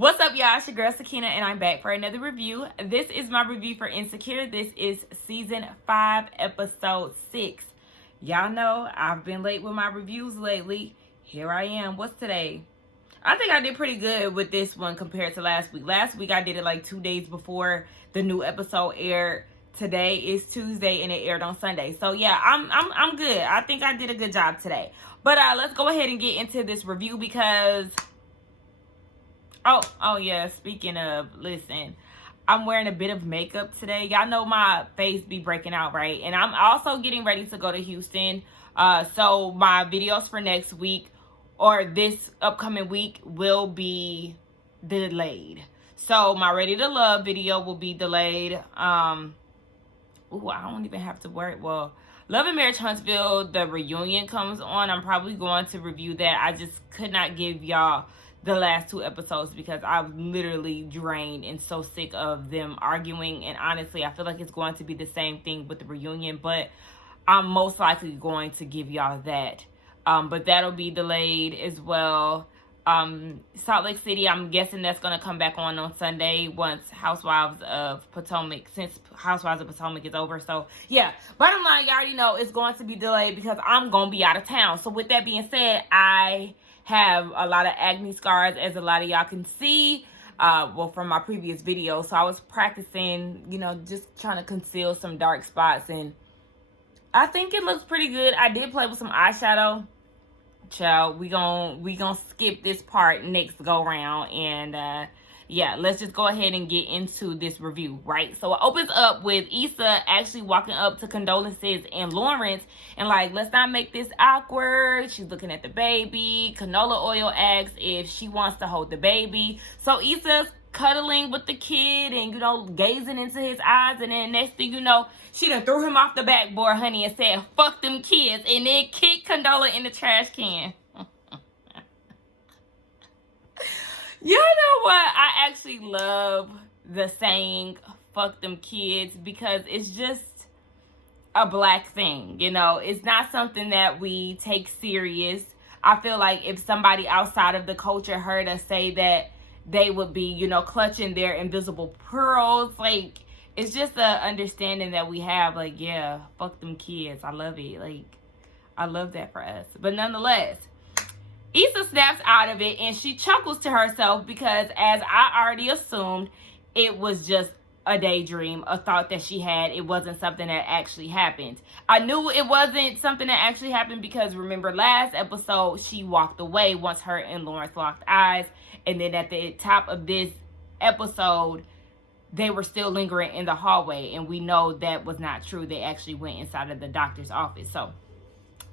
What's up, y'all? It's your girl Sakina, and I'm back for another review. This is my review for Insecure. This is season 5, episode 6. Y'all know I've been late with my reviews lately. Here I am. What's today? I think I did pretty good with this one compared to last week. Last week I did it like 2 days before the new episode aired. Today is Tuesday and it aired on Sunday. So yeah, I'm good. I think I did a good job today. But let's go ahead and get into this review because oh yeah, speaking of, listen, I'm wearing a bit of makeup today. Y'all know my face be breaking out, right? And I'm also getting ready to go to Houston. So my videos for next week or this upcoming week will be delayed. So my Ready to Love video will be delayed. Ooh, I don't even have to worry. Well, Love and Marriage Huntsville, the reunion comes on. I'm probably going to review that. I just could not give y'all the last 2 episodes because I'm literally drained and so sick of them arguing. And honestly, I feel like it's going to be the same thing with the reunion, but I'm most likely going to give y'all that. But that'll be delayed as well. Salt Lake City, I'm guessing that's going to come back on Sunday once Housewives of Potomac, since Housewives of Potomac is over. So yeah, bottom line, you already know it's going to be delayed because I'm going to be out of town. So with that being said, I have a lot of acne scars, as a lot of y'all can see, well, from my previous video. So I was practicing, just trying to conceal some dark spots, and I think it looks pretty good. I did play with some eyeshadow. Child, we gonna skip this part next go round, and yeah, let's just go ahead and get into this review, right? So it opens up with Issa actually walking up to Condolences and Lawrence and like, let's not make this awkward. She's looking at the baby. Canola Oil asks if she wants to hold the baby. So Issa's cuddling with the kid and, gazing into his eyes, and then next thing you know, she done threw him off the backboard, honey, and said, fuck them kids, and then kicked Condola in the trash can. You know what? I actually love the saying, fuck them kids, because it's just a black thing, It's not something that we take serious. I feel like if somebody outside of the culture heard us say that, they would be, clutching their invisible pearls. Like, it's just a understanding that we have, like, yeah, fuck them kids. I love it. Like, I love that for us. But nonetheless, Issa snaps out of it and she chuckles to herself because, as I already assumed, it was just a daydream, a thought that she had. It wasn't something that actually happened. I knew it wasn't something that actually happened because, remember last episode, she walked away once her and Lawrence locked eyes. And then at the top of this episode, they were still lingering in the hallway. And we know that was not true. They actually went inside of the doctor's office. So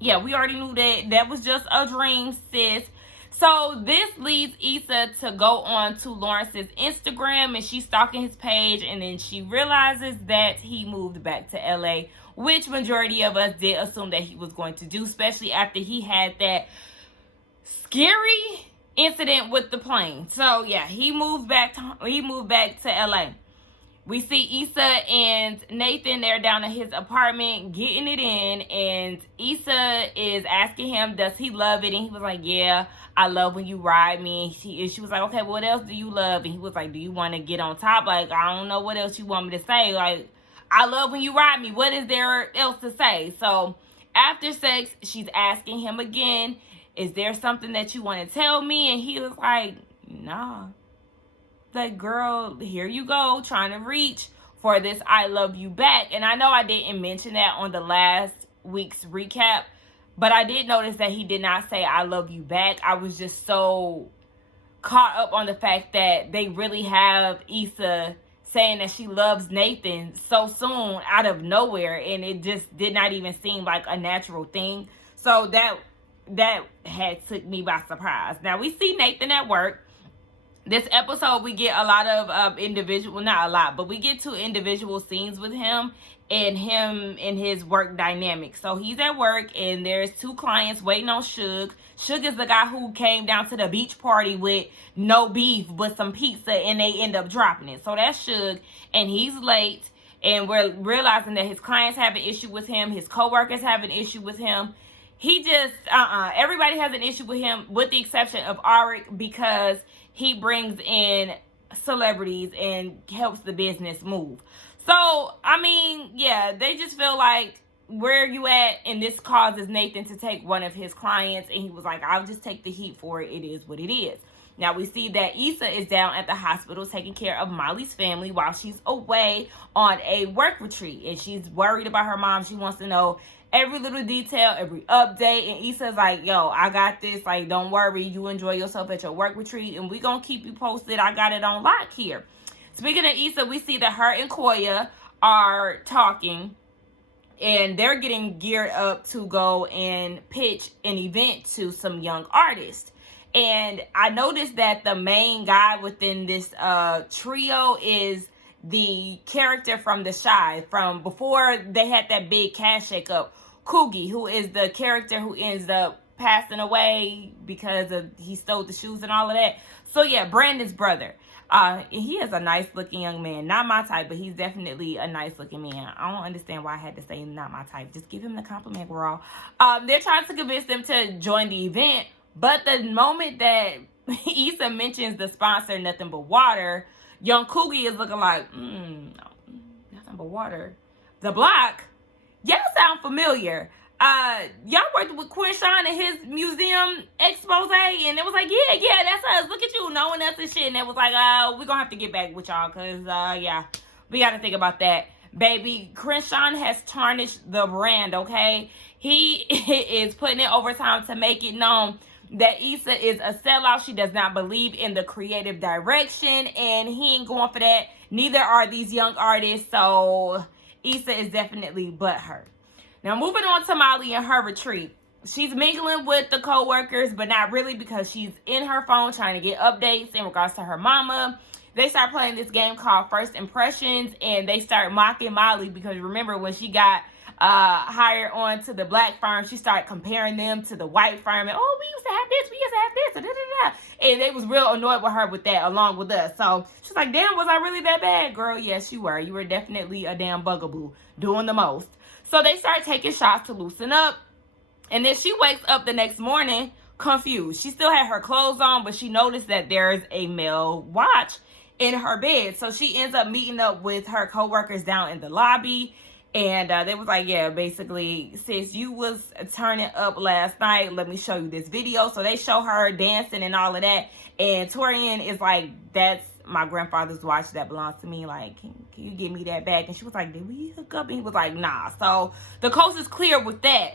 yeah, we already knew that was just a dream, sis. So this leads Issa to go on to Lawrence's Instagram, and she's stalking his page, and then she realizes that he moved back to LA, which majority of us did assume that he was going to do, especially after he had that scary incident with the plane. So yeah, he moved back to LA. We see Issa and Nathan, they're down at his apartment getting it in, and Issa is asking him, does he love it? And he was like, yeah, I love when you ride me. And she was like, okay, what else do you love? And he was like, do you want to get on top? Like, I don't know what else you want me to say. Like, I love when you ride me. What is there else to say? So after sex, she's asking him again, is there something that you want to tell me? And he was like, nah. Like, girl, here you go, trying to reach for this I love you back. And I know I didn't mention that on the last week's recap, but I did notice that he did not say I love you back. I was just so caught up on the fact that they really have Issa saying that she loves Nathan so soon out of nowhere, and it just did not even seem like a natural thing. So that had took me by surprise. Now we see Nathan at work. This episode, we get a lot of individual, not a lot, but we get 2 individual scenes with him and his work dynamic. So he's at work and there's 2 clients waiting on Suge. Suge is the guy who came down to the beach party with no beef but some pizza, and they end up dropping it. So that's Suge, and he's late, and we're realizing that his clients have an issue with him. His coworkers have an issue with him. He just, everybody has an issue with him, with the exception of Arik, because he brings in celebrities and helps the business move. So, I mean, yeah, they just feel like, where you at? And this causes Nathan to take one of his clients, and he was like, I'll just take the heat for it. It is what it is. Now we see that Issa is down at the hospital taking care of Molly's family while she's away on a work retreat. And she's worried about her mom. She wants to know every little detail, every update. And Issa's like, yo, I got this. Like, don't worry. You enjoy yourself at your work retreat, and we gonna keep you posted. I got it on lock here. Speaking of Issa, we see that her and Koya are talking, and they're getting geared up to go and pitch an event to some young artists. And I noticed that the main guy within this trio is the character from The Chi, from before they had that big cash shakeup, Coogie, who is the character who ends up passing away because of he stole the shoes and all of that. So yeah, Brandon's brother. He is a nice looking young man. Not my type, but he's definitely a nice looking man. I don't understand why I had to say not my type. Just give him the compliment, girl. They're trying to convince them to join the event. But the moment that Issa mentions the sponsor, Nothing But Water, young Coogie is looking like, nothing but water. The Block? Y'all sound familiar. Y'all worked with Quinshawn and his museum expose, and it was like, yeah, that's us. Look at you knowing us and shit. And it was like, we're gonna have to get back with y'all, because yeah, we gotta think about that. Baby, Quinshawn has tarnished the brand, okay? He is putting in overtime to make it known that Issa is a sellout. She does not believe in the creative direction, and he ain't going for that. Neither are these young artists, so Issa is definitely butthurt. Now, moving on to Molly and her retreat. She's mingling with the co-workers, but not really, because she's in her phone trying to get updates in regards to her mama. They start playing this game called First Impressions, and they start mocking Molly because, remember, when she got hired on to the black firm, she started comparing them to the white firm, and we used to have this, we used to have this, and they was real annoyed with her with that, along with us. So she's like, damn, was I really that bad? Girl, yes, you were. You were definitely a damn bugaboo, doing the most. So they start taking shots to loosen up, and then she wakes up the next morning confused. She still had her clothes on, but she noticed that there's a male watch in her bed. So she ends up meeting up with her coworkers down in the lobby. And they was like, yeah, basically, sis, you was turning up last night. Let me show you this video. So they show her dancing and all of that. And Torian is like, that's my grandfather's watch that belongs to me. Like, can you give me that back? And she was like, did we hook up? And he was like, nah. So the coast is clear with that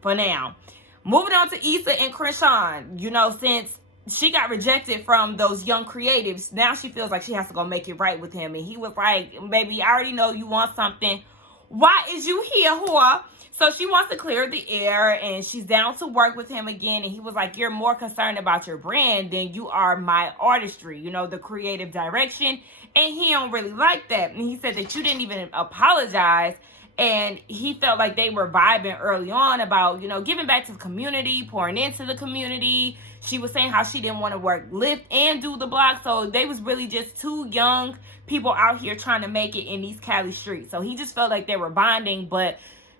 for now. Moving on to Issa and Quinshawn. You know, since she got rejected from those young creatives, now she feels like she has to go make it right with him. And he was like, baby, I already know you want something. Why is you here, whore? So she wants to clear the air, and she's down to work with him again. And he was like, you're more concerned about your brand than you are my artistry, you know, the creative direction. And he don't really like that. And he said that you didn't even apologize. And he felt like they were vibing early on about, you know, giving back to the community, pouring into the community. She was saying how she didn't want to work Lyft and do the block. So they was really just two young people out here trying to make it in these Cali streets. So he just felt like they were bonding. But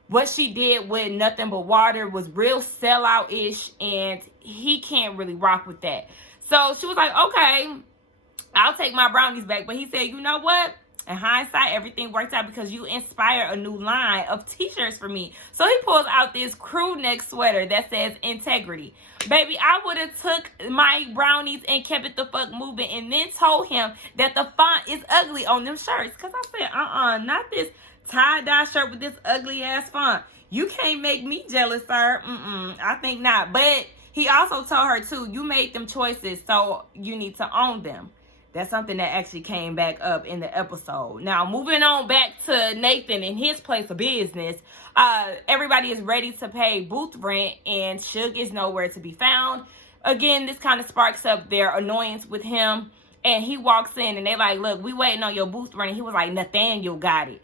what she did with Nothing But Water was real sellout-ish, and he can't really rock with that. So she was like, okay, I'll take my brownies back. But he said, you know what? In hindsight, everything worked out because you inspired a new line of t-shirts for me. So he pulls out this crew neck sweater that says integrity. Baby, I would have took my brownies and kept it the fuck moving, and then told him that the font is ugly on them shirts. Because I said, not this tie-dye shirt with this ugly ass font. You can't make me jealous, sir. I think not. But he also told her too, you made them choices, so you need to own them. That's something that actually came back up in the episode. Now, moving on back to Nathan and his place of business. Everybody is ready to pay booth rent, and Suge is nowhere to be found. Again, this kind of sparks up their annoyance with him. And he walks in, and they like, look, we waiting on your booth rent. And he was like, Nathaniel got it.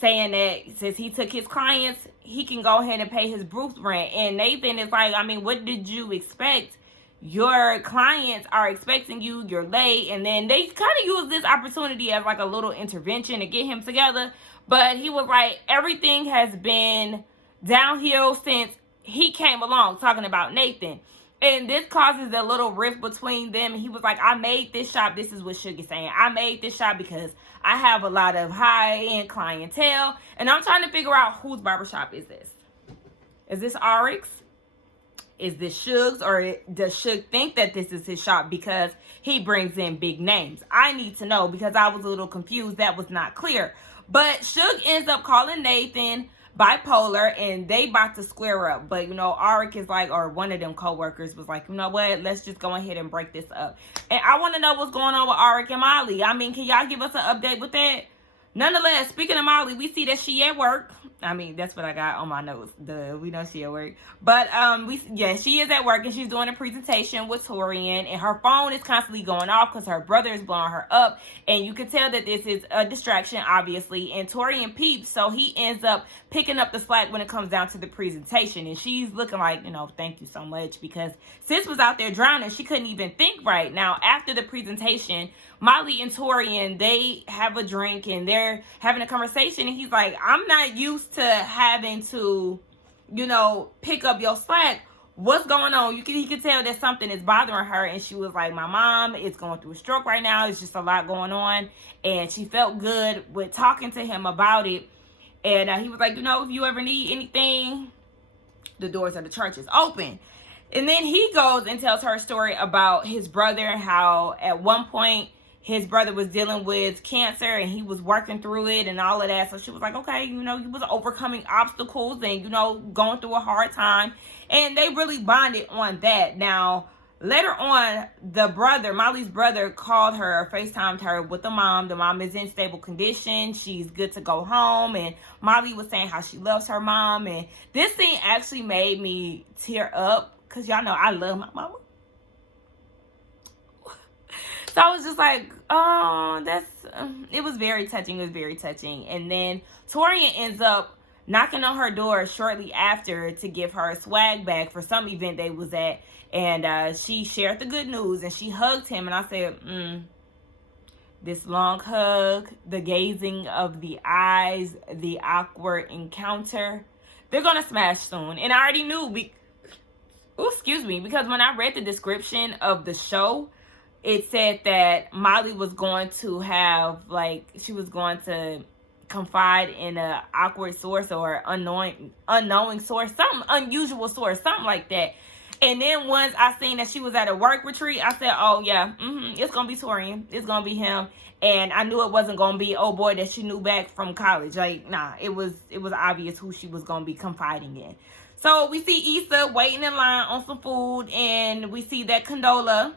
Saying that since he took his clients, he can go ahead and pay his booth rent. And Nathan is like, I mean, what did you expect? Your clients are expecting you, you're late. And then they kind of use this opportunity as like a little intervention to get him together. But he was like, everything has been downhill since he came along, talking about Nathan. And this causes a little rift between them. And he was like, I made this shop. This is what Suge is saying. I made this shop because I have a lot of high-end clientele. And I'm trying to figure out whose barbershop is this. Is this Arik's? Is this Suge's? Or does Suge think that this is his shop because he brings in big names? I need to know because I was a little confused. That was not clear. But Suge ends up calling Nathan bipolar, and they about to square up. But, you know, Arik is like, or one of them co-workers was like, you know what, let's just go ahead and break this up. And I want to know what's going on with Arik and Molly. I mean, can y'all give us an update with that? Nonetheless, speaking of Molly, we see that she at work. I mean, that's what I got on my notes. We know she at work. But she is at work, and she's doing a presentation with Torian, and her phone is constantly going off because her brother is blowing her up. And you can tell that this is a distraction, obviously. And Torian peeps, so he ends up picking up the slack when it comes down to the presentation. And she's looking like, you know, thank you so much, because sis was out there drowning. She couldn't even think right. Now, after the presentation, Molly and Torian, they have a drink and they're having a conversation, and he's like, I'm not used to having to, you know, pick up your slack. What's going on? He could tell that something is bothering her, and she was like, my mom is going through a stroke right now. It's just a lot going on, and she felt good with talking to him about it. And he was like, you know, if you ever need anything, the doors of the church is open. And then he goes and tells her a story about his brother and how at one point his brother was dealing with cancer and he was working through it and all of that. So she was like, okay, you know, he was overcoming obstacles and, you know, going through a hard time. And they really bonded on that. Now, later on, the brother, Molly's brother, called her, FaceTimed her with the mom. The mom is in stable condition. She's good to go home. And Molly was saying how she loves her mom. And this scene actually made me tear up because y'all know I love my mama. So I was just like, oh, it was very touching. It was very touching. And then Torian ends up knocking on her door shortly after to give her a swag bag for some event they was at. And she shared the good news and she hugged him. And I said, this long hug, the gazing of the eyes, the awkward encounter, they're going to smash soon. And I already knew, because when I read the description of the show, it said that Molly was going to have, like, she was going to confide in an awkward source or unknowing source, something unusual source, something like that. And then once I seen that she was at a work retreat, I said, oh, yeah, it's going to be Torian. It's going to be him. And I knew it wasn't going to be, oh, boy, that she knew back from college. Like, nah, it was obvious who she was going to be confiding in. So we see Issa waiting in line on some food, and we see that Condola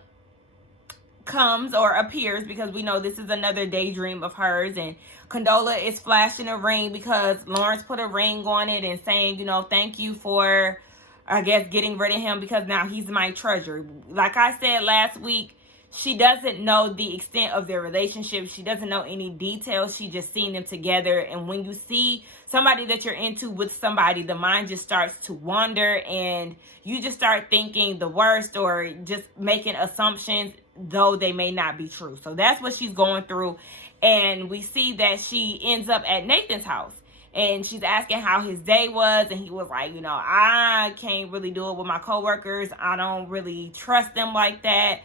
comes or appears because we know this is another daydream of hers. And Condola is flashing a ring because Lawrence put a ring on it and saying, you know, thank you for, I guess, getting rid of him because now he's my treasure. Like I said last week, she doesn't know the extent of their relationship. She doesn't know any details. She just seen them together. And when you see somebody that you're into with somebody, the mind just starts to wander and you just start thinking the worst or just making assumptions, though they may not be true. So that's what she's going through. And we see that she ends up at Nathan's house. And she's asking how his day was. And he was like, you know, I can't really do it with my coworkers. I don't really trust them like that.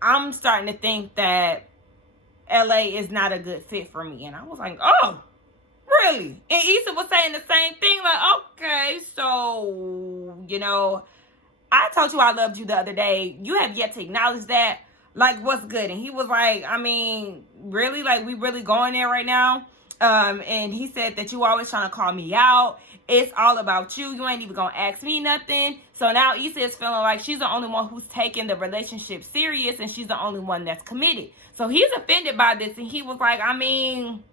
I'm starting to think that LA is not a good fit for me. And I was like, oh, really? And Issa was saying the same thing. Like, okay, so, you know, I told you I loved you the other day. You have yet to acknowledge that. Like, what's good? And he was like, I mean, really? Like, we really going there right now? And he said that you always trying to call me out. It's all about you. You ain't even gonna ask me nothing. So now Issa is feeling like she's the only one who's taking the relationship serious and she's the only one that's committed. So he's offended by this and he was like, I mean,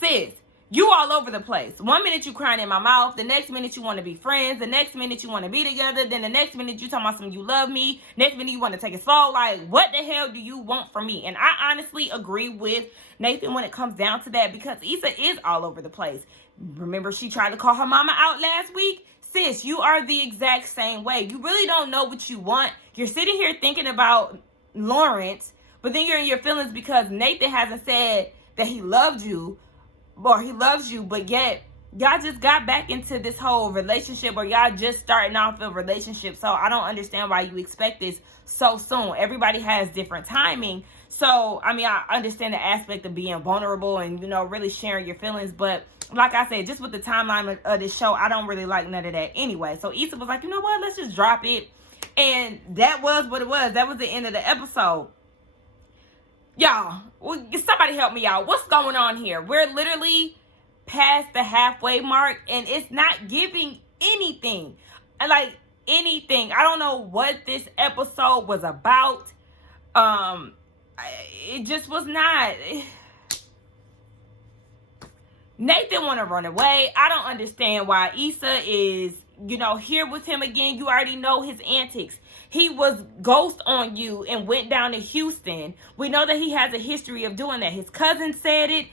sis, you all over the place. 1 minute you crying in my mouth. The next minute you want to be friends. The next minute you want to be together. Then the next minute you talking about something you love me. Next minute you want to take it slow. Like, what the hell do you want from me? And I honestly agree with Nathan when it comes down to that because Issa is all over the place. Remember, she tried to call her mama out last week? Sis, you are the exact same way. You really don't know what you want. You're sitting here thinking about Lawrence, but then you're in your feelings because Nathan hasn't said that he loved you, or he loves you, but yet y'all just got back into this whole relationship, or y'all just starting off a relationship. So I don't understand why you expect this so soon. Everybody has different timing. So, I mean, I understand the aspect of being vulnerable and, you know, really sharing your feelings. But like I said, just with the timeline of this show, I don't really like none of that anyway. So Issa was like, you know what? Let's just drop it. And that was what it was. That was the end of the episode. Y'all, somebody help me out. What's going on here? We're literally past the halfway mark and it's not giving anything. Like anything. I don't know what this episode was about. It just was not. Nathan want to run away. I don't understand why Issa is, you know, here with him again. You already know his antics. He was ghost on you and went down to Houston. We know that he has a history of doing that. His cousin said it.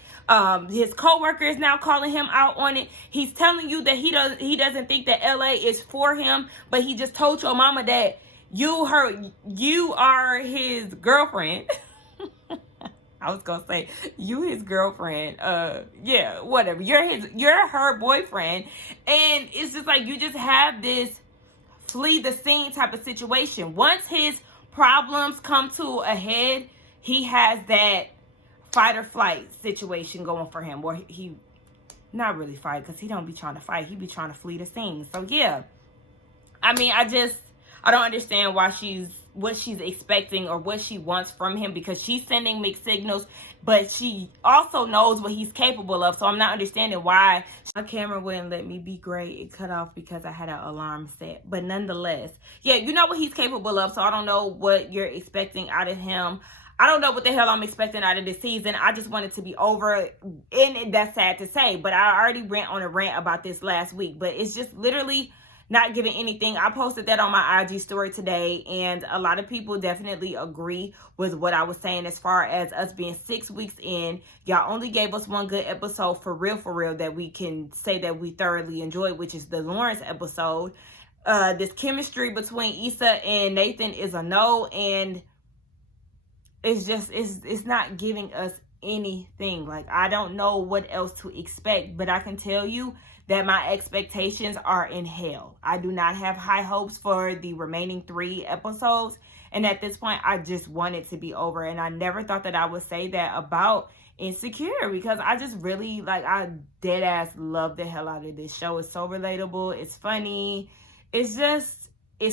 His coworker is now calling him out on it. He's telling you that he doesn't think that LA is for him, but he just told your mama that you are his girlfriend. I was gonna say you his girlfriend. Yeah, whatever. You're her boyfriend, and it's just like you just have this flee the scene type of situation. Once his problems come to a head, he has that fight or flight situation going for him, where he not really fight, because he don't be trying to fight. He be trying to flee the scene. So yeah, I mean, I don't understand what she's expecting or what she wants from him, because she's sending mixed signals, but she also knows what he's capable of. So I'm not understanding why my camera wouldn't let me be great. It cut off because I had an alarm set. But nonetheless, yeah, you know what he's capable of. So I don't know what you're expecting out of him. I don't know what the hell I'm expecting out of this season. I just want it to be over, and that's sad to say, but I already went on a rant about this last week. But it's just literally not giving anything. I posted that on my IG story today, and a lot of people definitely agree with what I was saying as far as us being 6 weeks in. Y'all only gave us one good episode for real, that we can say that we thoroughly enjoyed, which is the Lawrence episode. This chemistry between Issa and Nathan is a no, and it's not giving us anything. Like, I don't know what else to expect, but I can tell you that my expectations are in hell. I do not have high hopes for the remaining 3 episodes. And at this point, I just want it to be over. And I never thought that I would say that about Insecure, because I just really, like, I dead ass love the hell out of this show. It's so relatable. It's funny. It's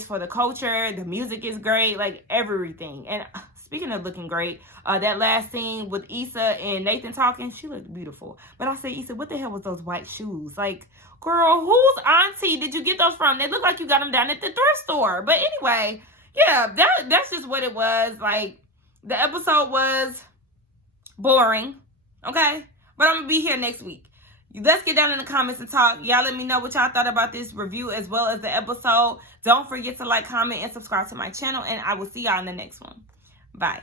for the culture. The music is great. Like, everything. And speaking of looking great, that last scene with Issa and Nathan talking, she looked beautiful. But I said, Issa, what the hell was those white shoes? Like, girl, whose auntie did you get those from? They look like you got them down at the thrift store. But anyway, yeah, that's just what it was. Like, the episode was boring, okay? But I'm going to be here next week. Let's get down in the comments and talk. Y'all let me know what y'all thought about this review as well as the episode. Don't forget to like, comment, and subscribe to my channel. And I will see y'all in the next one. Bye.